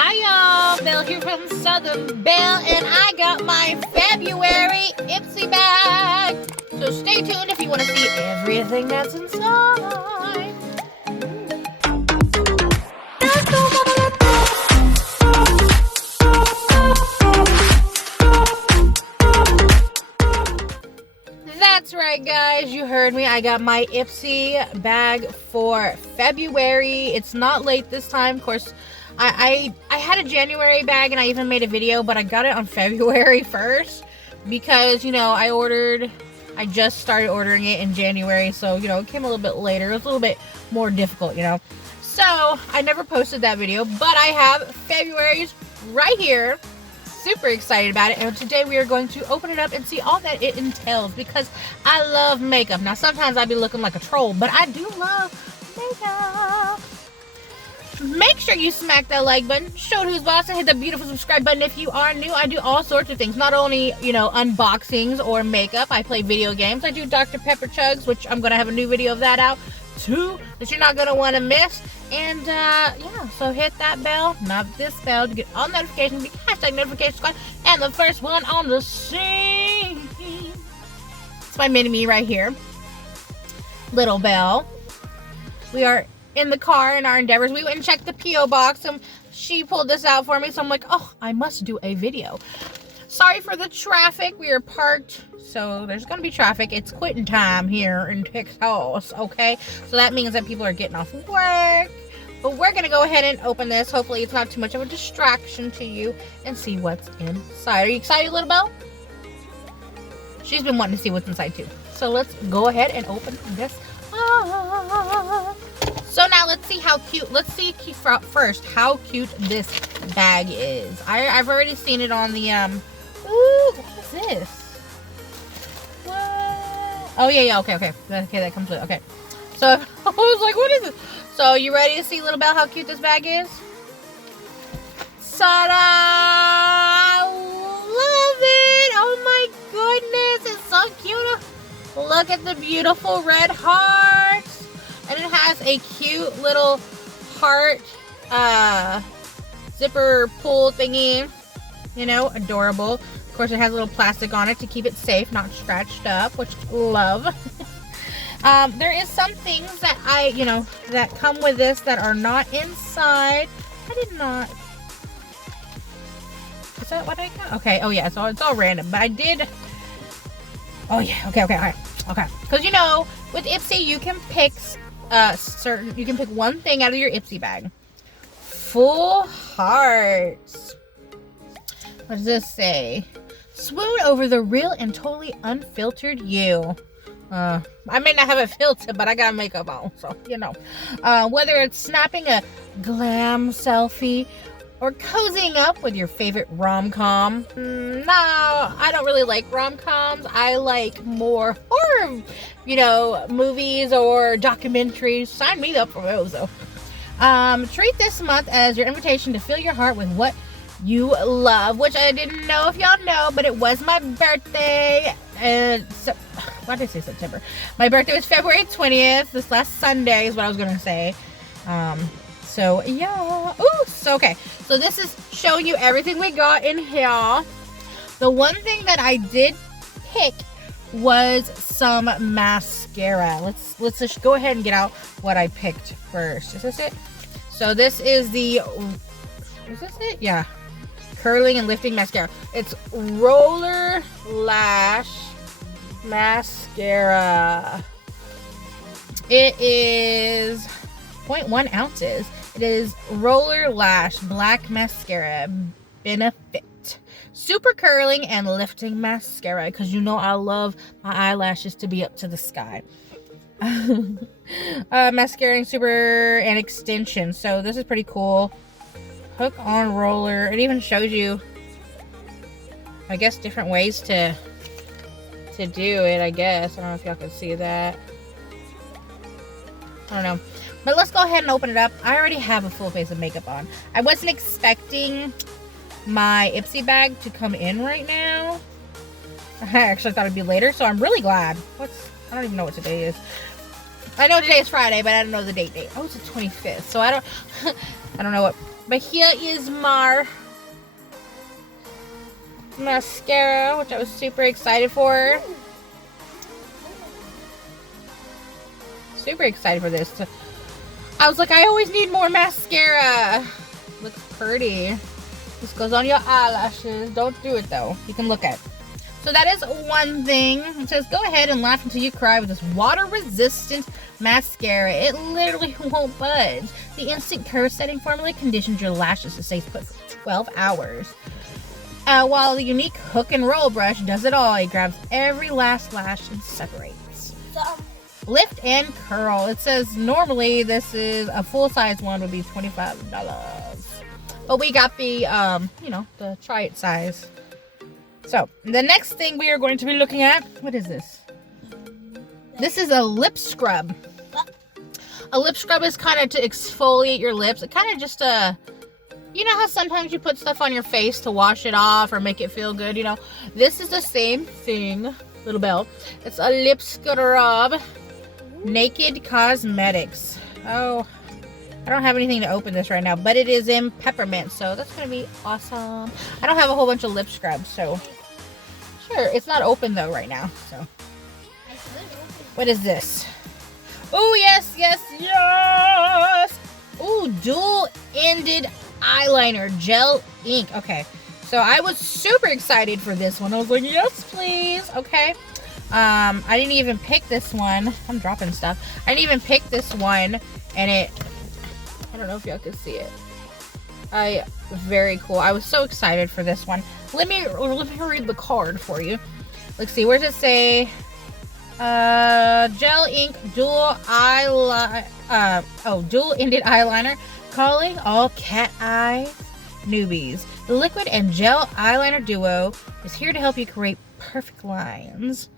Hi y'all, Belle here from Southern Belle, and I got my February Ipsy bag. So stay tuned if you want to see everything that's inside. That's right, guys, you heard me. I got my Ipsy bag for February. It's not late this time, of course. I had a January bag and I even made a video, but I got it on February 1st because, you know, I just started ordering it in January, so, you know, it came a little bit later. It was a little bit more difficult, you know. So, I never posted that video, but I have February's right here. Super excited about it, and today we are going to open it up and see all that it entails because I love makeup. Now, sometimes I be looking like a troll, but I do love makeup. Make sure you smack that like button, show who's boss, and hit the beautiful subscribe button if you are new. I do all sorts of things, not only, you know, unboxings or makeup. I play video games. I do Dr. Pepper chugs, which I'm going to have a new video of that out too, that you're not going to want to miss. And yeah, so hit that bell, not this bell, to get all notifications, be hashtag notification squad, and the first one on the scene. It's my mini-me right here, Little Belle. We are in the car in our endeavors. We went and checked the P.O. box and she pulled this out for me, so I'm like, oh, I must do a video. Sorry for the traffic. We are parked, so there's gonna be traffic. It's quitting time here in Texas, okay? So that means that people are getting off work. But we're gonna go ahead and open this. Hopefully it's not too much of a distraction to you, and see what's inside. Are you excited, Little Belle? She's been wanting to see what's inside too. So let's go ahead and open this up. So now let's see how cute, first how cute this bag is. I've already seen it on the, ooh, what is this? What? Oh yeah, okay, that comes with, okay. So, I was like, what is this? So, you ready to see, Little Belle, how cute this bag is? Ta-da! Love it! Oh my goodness, it's so cute. Look at the beautiful red hearts. And it has a cute little heart zipper pull thingy. You know, adorable. Of course, it has a little plastic on it to keep it safe, not scratched up, which I love. There is some things that that come with this that are not inside. I did not. Is that what I got? Okay, oh yeah, so it's all random. But I did. Oh yeah, okay, all right. Okay. Because, you know, with Ipsy, you can pick you can pick one thing out of your Ipsy bag. Full hearts. What does this say? Swoon over the real and totally unfiltered you. I may not have a filter, but I got makeup on, so you know. Whether it's snapping a glam selfie or cozying up with your favorite rom-com. No, I don't really like rom-coms. I like more horror, you know, movies or documentaries. Sign me up for those, though. Treat this month as your invitation to fill your heart with what you love, which I didn't know if y'all know, but it was my birthday. Why did I say September? My birthday was February 20th. This last Sunday is what I was going to say. So, yeah. Ooh, so, okay. So, this is showing you everything we got in here. The one thing that I did pick was some mascara. Let's just go ahead and get out what I picked first. Is this it? So, this is the... Is this it? Yeah. Curling and lifting mascara. It's Roller Lash Mascara. It is 0.1 ounces. It is Roller Lash Black Mascara Benefit. Super curling and lifting mascara, because you know I love my eyelashes to be up to the sky. Mascara and super and extension. So this is pretty cool. Hook on roller. It even shows you, I guess, different ways to do it, I guess. I don't know if y'all can see that. I don't know. But let's go ahead and open it up. I already have a full face of makeup on. I wasn't expecting my Ipsy bag to come in right now. I actually thought it'd be later, so I'm really glad. I don't even know what today is. I know today is Friday, but I don't know the date. Oh, it's the 25th. So I don't know what But here is my mascara, which I was super excited for. Super excited for this. I was like, I always need more mascara. Looks pretty. This goes on your eyelashes. Don't do it though. You can look at it. So that is one thing. It says, go ahead and laugh until you cry with this water-resistant mascara. It literally won't budge. The instant curve setting formula conditions your lashes to stay put for 12 hours. While the unique hook and roll brush does it all. It grabs every last lash and separates. Lift and curl. It says normally this is a full-size one would be $25. But we got the, the try it size. So, the next thing we are going to be looking at, what is this? This is a lip scrub. A lip scrub is kind of to exfoliate your lips. It kind of just, you know how sometimes you put stuff on your face to wash it off or make it feel good, This is the same thing. Little bell. It's a lip scrub. Naked Cosmetics. Oh, I don't have anything to open this right now, but it is in peppermint, so that's going to be awesome. I don't have a whole bunch of lip scrubs, so sure. It's not open though right now, so. What is this? Oh, yes, yes, yes. Oh, dual-ended eyeliner gel ink. Okay, so I was super excited for this one. I was like, yes, please. Okay. I didn't even pick this one. I'm dropping stuff. I didn't even pick this one, and I don't know if y'all can see it. Very cool. I was so excited for this one. Let me read the card for you. Let's see. Where does it say? Gel ink dual dual-ended eyeliner, calling all cat eye newbies. The liquid and gel eyeliner duo is here to help you create perfect lines.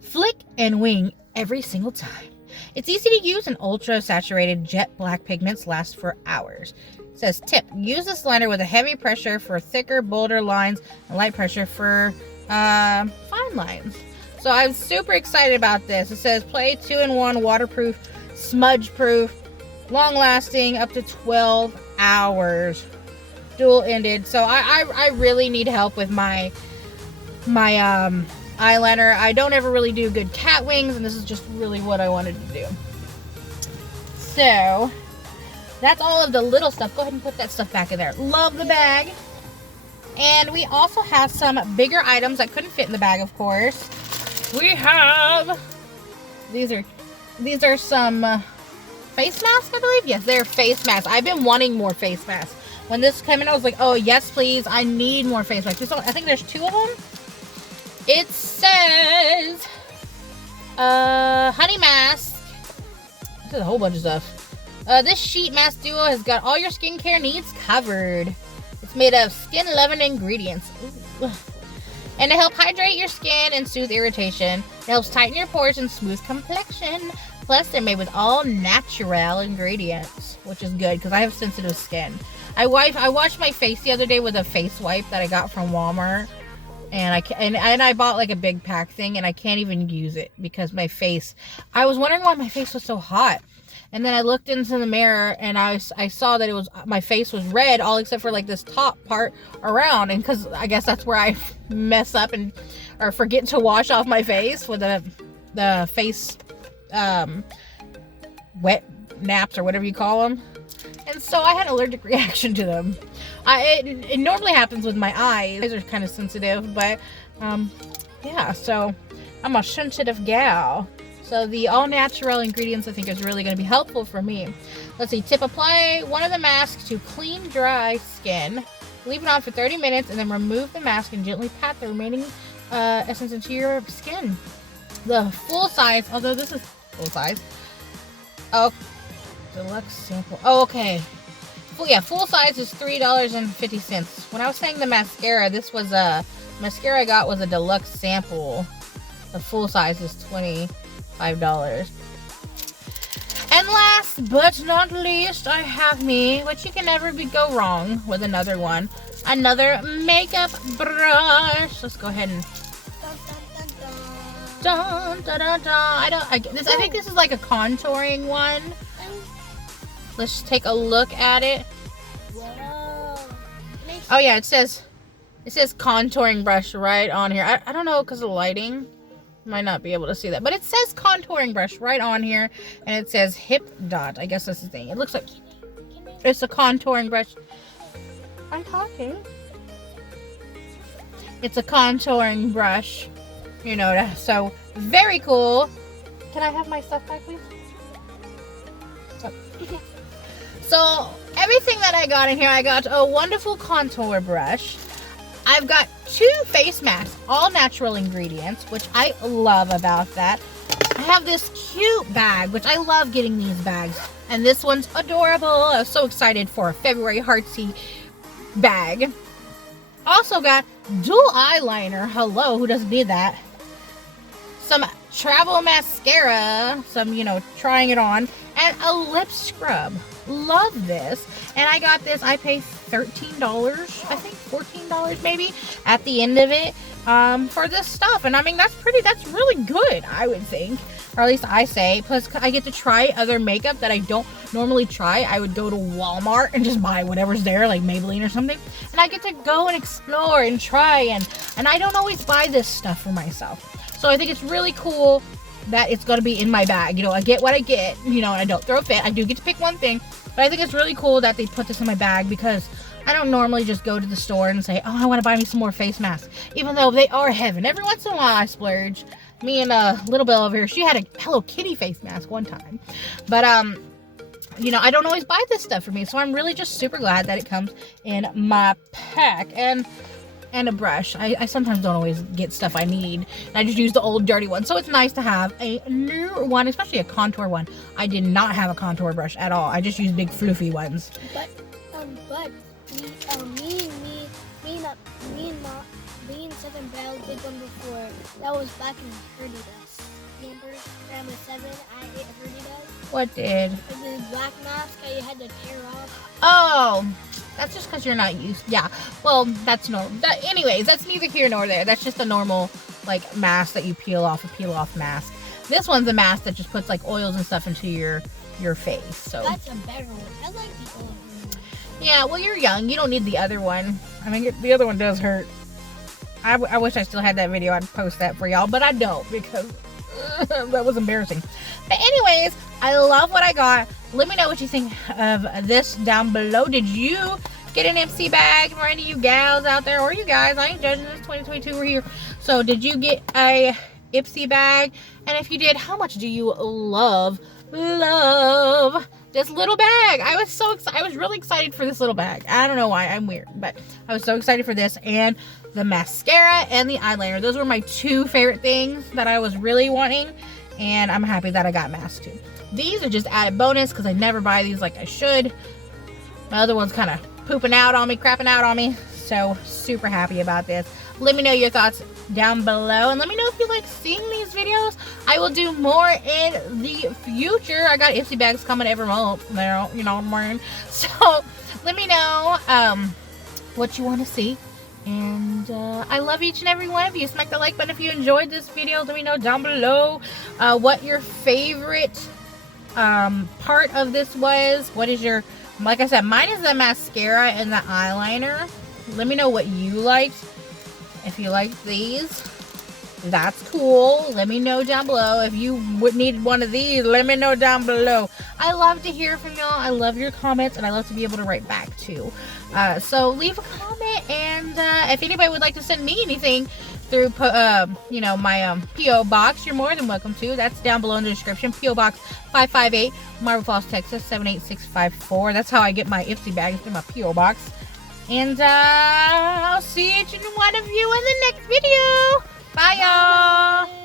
Flick and wing every single time. It's easy to use, and ultra saturated jet black pigments last for hours. It says tip, use this liner with a heavy pressure for thicker, bolder lines and light pressure for fine lines. So I'm super excited about this. It says play 2-in-1, waterproof, smudge proof, long lasting, up to 12 hours. Dual ended. So I really need help with my eyeliner. I don't ever really do good cat wings, and this is just really what I wanted to do. So that's all of the little stuff. Go ahead and put that stuff back in there. Love the bag. And we also have some bigger items that couldn't fit in the bag, of course. We have these are some face masks, I believe. Yes, they're face masks. I've been wanting more face masks. When this came in, I was like, oh yes, please, I need more face masks. I think there's 2 of them. It says honey mask. This is a whole bunch of stuff. This sheet mask duo has got all your skincare needs covered. It's made of skin loving ingredients. Ooh. And to help hydrate your skin and soothe irritation. It helps tighten your pores and smooth complexion. Plus, they're made with all natural ingredients, which is good because I have sensitive skin. I washed my face the other day with a face wipe that I got from Walmart. And I bought like a big pack thing, and I can't even use it because my face, I was wondering why my face was so hot. And then I looked into the mirror, and I saw that my face was red, all except for like this top part around. And because I guess that's where I mess up or forget to wash off my face with the face wet naps or whatever you call them. And so I had an allergic reaction to them. It normally happens with my eyes. Eyes are kind of sensitive, but yeah, so I'm a sensitive gal. So the all-natural ingredients, I think, is really going to be helpful for me. Let's see. Tip, apply one of the masks to clean, dry skin. Leave it on for 30 minutes and then remove the mask and gently pat the remaining essence into your skin. The full size, although this is full size. Oh, deluxe sample. Oh, okay. Full size is $3.50. When I was saying the mascara, this was a mascara I got was a deluxe sample. The full size is $25. And last but not least, I have me, which you can never go wrong with another one. Another makeup brush. Let's go ahead and dun, dun, dun, dun. I think this is like a contouring one. Let's take a look at it. Oh yeah, it says contouring brush right on here. I don't know because of the lighting. Might not be able to see that, but it says contouring brush right on here, and it says hip dot. I guess that's the thing. It looks like it's a contouring brush. I'm talking. It's a contouring brush, you know. So very cool. Can I have my stuff back, please? Oh. So everything that I got in here, I got a wonderful contour brush. I've got 2 face masks, all natural ingredients, which I love about that. I have this cute bag, which I love getting these bags. And this one's adorable. I was so excited for a February heartsy bag. Also got dual eyeliner. Hello, who doesn't need that? Some travel mascara, some, you know, trying it on, and a lip scrub. Love this. And I got this, I paid $13, I think $14 maybe at the end of it for this stuff. And I mean, that's really good, I would think, or at least I say. Plus I get to try other makeup that I don't normally try. I would go to Walmart and just buy whatever's there, like Maybelline or something, and I get to go and explore and try, and I don't always buy this stuff for myself. So I think it's really cool that it's going to be in my bag. You know, I get what I get, you know, and I don't throw a fit. I do get to pick one thing, but I think it's really cool that they put this in my bag, because I don't normally just go to the store and say, oh, I want to buy me some more face masks, even though they are heaven. Every once in a while I splurge. Me and Little Belle over here, she had a Hello Kitty face mask one time. But, you know, I don't always buy this stuff for me, so I'm really just super glad that it comes in my pack. And a brush. I sometimes don't always get stuff I need. I just use the old dirty one. So it's nice to have a new one, especially a contour one. I did not have a contour brush at all. I just used big floofy ones. But me and Seven Bell did one before. That was back in Herded Us. Remember? Grandma 7, I ate Herded Us. What did? The black mask that you had to tear off. Oh, that's just because you're not used. Yeah, well, that's normal. Anyways, that's neither here nor there. That's just a normal, like, mask that you peel off, a peel-off mask. This one's a mask that just puts, like, oils and stuff into your face. So that's a better one. I like the old one. Yeah, well, you're young. You don't need the other one. I mean, the other one does hurt. I wish I still had that video. I'd post that for y'all, but I don't, because that was embarrassing. But anyways, I love what I got. Let me know what you think of this down below. Did you get an Ipsy bag for any of you gals out there, or you guys? I ain't judging this. 2022, we're here. So did you get a Ipsy bag? And if you did, how much do you love this little bag? I was so excited. I was really excited for this little bag. I don't know why. I'm weird, but I was so excited for this, and the mascara and the eyeliner. Those were my 2 favorite things that I was really wanting, and I'm happy that I got masks too. These are just added bonus because I never buy these like I should. My other one's kind of pooping out on me, crapping out on me. So super happy about this. Let me know your thoughts down below, and let me know if you like seeing these videos. I will do more in the future. I got Ipsy bags coming every month now, you know what I mean? So let me know what you want to see. And I love each and every one of you. Smack the like button if you enjoyed this video. Let me know down below what your favorite part of this was. What is your, like I said, mine is the mascara and the eyeliner. Let me know what you liked. If you liked these, that's cool. Let me know down below. If you would need one of these, let me know down below. I love to hear from y'all. I love your comments, and I love to be able to write back too. So leave a comment, and if anybody would like to send me anything through you know, my P.O. box, you're more than welcome to. That's down below in the description. P.O. Box 558, Marble Falls, Texas 78654. That's how I get my Ipsy bags, through my P.O. box. And I'll see each and one of you in the next video. Bye, y'all.